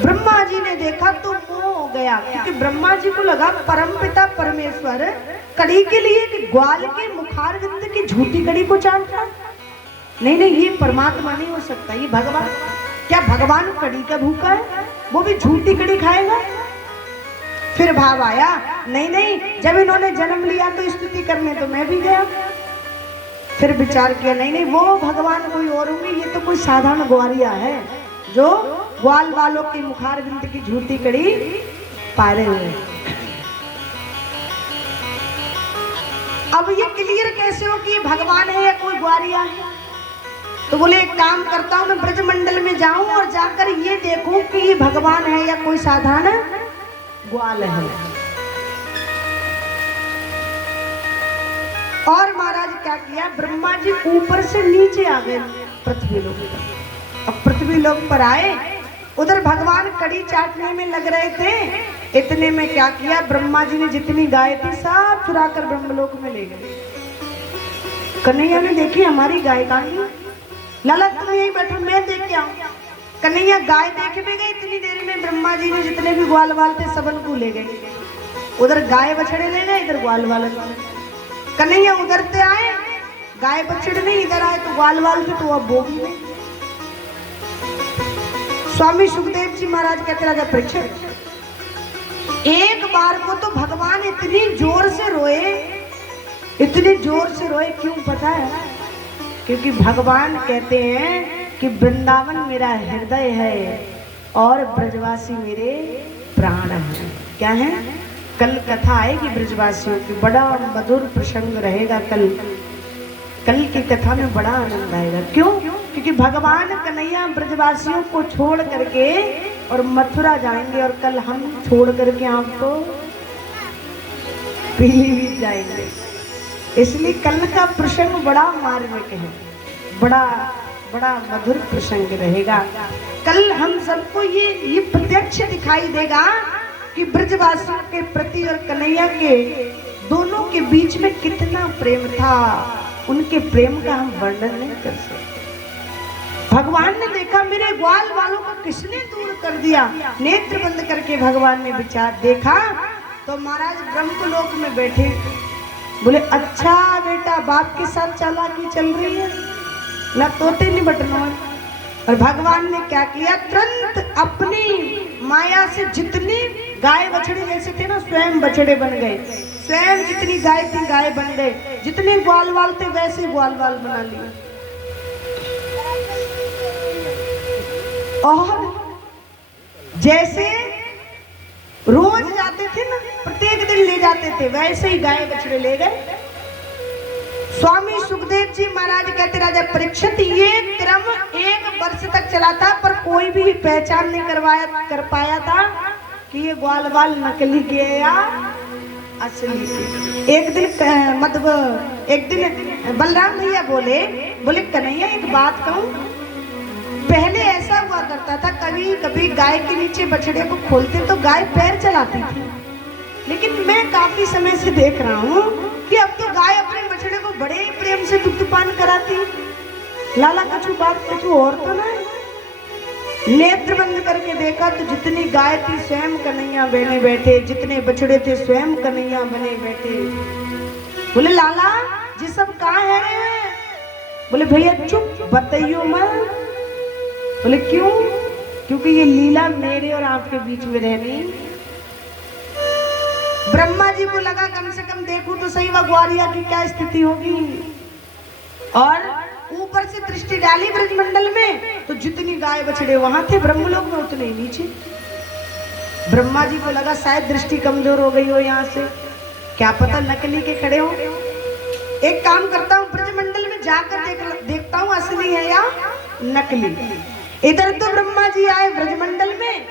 ब्रह्मा जी ने देखा तो मोह हो गया, क्योंकि ब्रह्मा जी को लगा परमपिता परमेश्वर कड़ी के लिए कि ग्वाल के मुखारविंद की झूठी कड़ी को चाटता। नहीं नहीं, ये परमात्मा नहीं हो सकता, ये भगवान। क्या भगवान कड़ी का भूखा है? वो भी झूठी कड़ी खाएगा? फिर भाव आया, नहीं नहीं, जब इन्होंने जन्म लिया तो स्तुति करने तो मैं भी गया। फिर विचार किया, नहीं नहीं, वो भगवान कोई और होंगे, ये तो कोई साधारण ग्वारिया है जो ग्वाल वालों की मुखारविंद की झूठी कड़ी पाले हुए। अब ये क्लियर कैसे हो कि ये भगवान है या कोई ग्वारिया है? तो बोले एक काम करता हूं, मैं ब्रजमंडल में जाऊं और जाकर ये देखूं कि ये भगवान है या कोई साधारण ग्वाल है। और महाराज क्या किया, ब्रह्मा जी ऊपर से नीचे आ गए पृथ्वी लोक पर। अब पृथ्वी लोक पर आए, उधर भगवान कड़ी चाटने में लग रहे थे। इतने में क्या किया, ब्रह्मा जी ने जितनी गाय थी सब चुराकर ब्रह्मलोक में ले गए। कन्हैया ने देखी हमारी गाय कहाँ? लाला तुम यही बैठो, मैं देख के आऊं। कन्हैया गाय देख भी गए, इतनी देर में ब्रह्मा जी ने जितने भी ग्वाल वाल थे सबन को ले गए। उधर गाय बछड़े ले गए, इधर ग्वाल वाल। कन्हैया उधर से आए, गाय बछड़े नहीं, इधर आए तो ग्वाल वाल थे, तो अब वो भी नहीं। स्वामी सुखदेव जी महाराज कहते राजा परीक्षित, एक बार को तो भगवान इतनी जोर से रोए, इतनी जोर से रोए, क्यों पता है? क्योंकि भगवान कहते हैं कि वृंदावन मेरा हृदय है और ब्रजवासी मेरे प्राण हैं। क्या है? कल कथा आएगी ब्रजवासियों की, बड़ा मधुर प्रसंग रहेगा। कल की कथा में बड़ा आनंद आएगा। क्यों? क्योंकि भगवान कन्हैया ब्रजवासियों को छोड़ करके और मथुरा जाएंगे, और कल हम छोड़ करके आपको पीलीभीत जाएंगे। इसलिए कल का प्रसंग बड़ा मार्मिक है, बड़ा बड़ा मधुर प्रसंग रहेगा। कल हम सबको ये प्रत्यक्ष दिखाई देगा कि ब्रजवासियों के प्रति और कन्हैया के दोनों के बीच में कितना प्रेम था। उनके प्रेम का हम वर्णन नहीं कर सकते। भगवान ने देखा मेरे ग्वाल वालों को किसने दूर कर दिया। नेत्र बंद करके भगवान ने विचार देखा तो महाराज ब्रह्मलोक में बैठे, बोले अच्छा बेटा, बाप के साथ चालाकी चल रही है ना, तोते नहीं बटना। और भगवान ने क्या किया, तुरंत अपनी माया से जितनी गाय बछड़े जैसे थे ना, स्वयं बछड़े बन गए। स्वयं जितनी गाय थी गाय बन गए, जितने ग्वाल वाल थे वैसे ग्वाल वाल बना लिए। और जैसे रोज जाते थे ना, प्रत्येक दिन ले जाते थे, वैसे ही गाय बछड़े ले गए। स्वामी सुखदेव जी महाराज कहते राजा परीक्षित, ये क्रम 1 वर्ष तक चला था, पर कोई भी पहचान नहीं कर पाया था कि ये ग्वाल वाल नकली के या असली। एक दिन बलराम भैया बोले कन्हैया एक बात कहूं, पहले ऐसा हुआ करता था, कभी कभी गाय के नीचे बछड़े को खोलते तो गाय पैर चलाती थी, लेकिन मैं काफी समय से देख रहा हूँ कि अब तो गाय अपने बछड़े को बड़े प्रेम से दुग्धपान कराती। लाला कुछ और तो ना। नेत्र बंद करके देखा तो जितनी गाय थी स्वयं कन्हैया बने बैठे, जितने बछड़े थे स्वयं कन्हैया बने बैठे। बोले लाला जी सब कहाँ है? बोले भैया चुप, बताइयो मत। बोले क्यों? क्योंकि ये लीला मेरे और आपके बीच में रहनी। ब्रह्मा जी को लगा कम से कम देखूं तो सही वह ग्वारिया की क्या स्थिति होगी, और ऊपर से दृष्टि डाली ब्रजमंडल में तो जितनी गाय बछड़े वहां थे ब्रह्मलोक में उतने ही नीचे। ब्रह्मा जी को लगा शायद दृष्टि कमजोर हो गई हो, यहाँ से क्या पता नकली के खड़े हो। एक काम करता हूँ, ब्रजमंडल में जाकर देखता हूँ असली है या नकली। इधर तो ब्रह्मा जी आए ब्रजमंडल में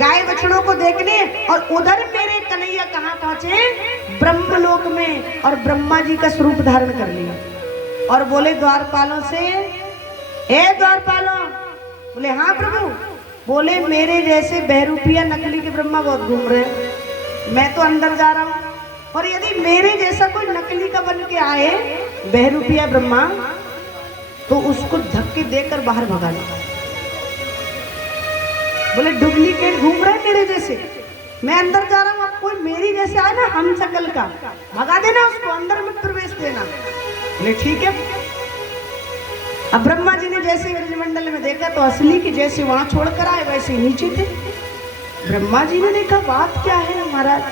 गाय बछड़ों को देखने, और उधर मेरे कन्हैया कहाँ पहुंचे? ब्रह्मलोक में। और ब्रह्मा जी का स्वरूप धारण कर लिया और बोले द्वारपालों से, हे द्वारपालों। बोले हाँ प्रभु। बोले मेरे जैसे बहरूपिया नकली के ब्रह्मा बहुत घूम रहे हैं, मैं तो अंदर जा रहा हूँ, और यदि मेरे जैसा कोई नकली का बन के आए बहरूपिया ब्रह्मा तो उसको धक्के देकर बाहर भगा लो। बोले डुप्लीकेट घूम रहे मेरे जैसे, मैं अंदर जा रहा हूँ, अब कोई मेरी जैसे आए ना हम शकल का, भगा देना उसको, अंदर मत प्रवेश देना। बोले ठीक है। अब ब्रह्मा जी ने जैसे ब्रजमंडल में देखा तो असली की जैसे वहां छोड़कर आए वैसे ही नीचे थे। ब्रह्मा जी ने देखा बात क्या है महाराज,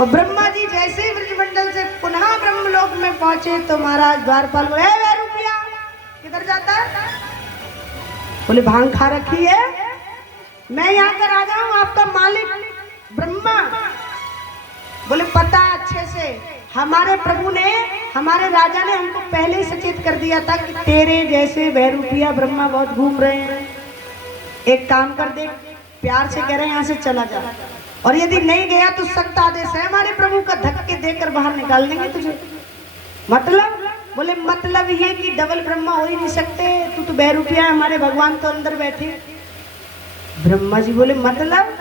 और ब्रह्मा जी जैसे ही ब्रजमंडल से पुनः ब्रह्मलोक में पहुंचे तो महाराज द्वारपाल बोले रुपया किधर जाता है? बोले भांग खा रखी है, मैं यहाँ का राजा हूँ, आपका मालिक ब्रह्मा। बोले पता अच्छे से, हमारे प्रभु ने, हमारे राजा ने हमको पहले ही सचेत कर दिया था कि तेरे जैसे बहरूपिया ब्रह्मा बहुत घूम रहे हैं, एक काम कर दे, प्यार से कह रहे हैं यहाँ से चला जा, और यदि नहीं गया तो सख्त आदेश है हमारे प्रभु का, धक्के देकर बाहर निकाल देंगे तुझे। मतलब? बोले मतलब ये कि डबल ब्रह्मा हो ही नहीं सकते, तू तो बहरूपिया है, हमारे भगवान तो अंदर बैठे। ब्रह्मा जी बोले मतलब?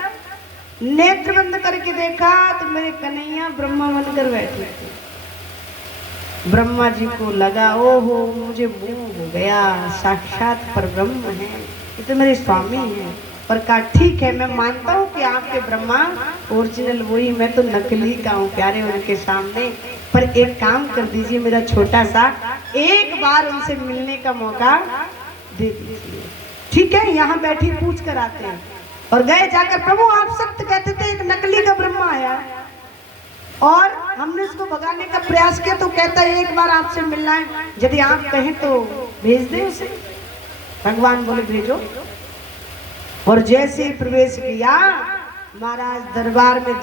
नेत्र बंद करके देखा तो मेरे कन्हैया ब्रह्मा बनकर बैठे थे। ब्रह्मा जी को लगा ओहो मुझे मोह हो गया, साक्षात परब्रह्म है, ये तो मेरे स्वामी हैं। और कहा ठीक है, मैं मानता हूँ कि आपके ब्रह्मा ओरिजिनल वही, मैं तो नकली का हूँ प्यारे उनके सामने, पर एक काम कर दीजिए, मेरा छोटा सा एक बार उनसे मिलने का मौका दे दीजिए। ठीक है, यहाँ बैठी पूछ कर आते हैं। और गए जाकर, प्रभु आप सत्य कहते थे, एक नकली का ब्रह्मा आया और हमने उसको भगाने का प्रयास किया, तो कहता है एक बार आपसे मिलना है, यदि आप कहें तो भेज दे उसे। भगवान बोले भेजो। और जैसे ही प्रवेश किया महाराज दरबार में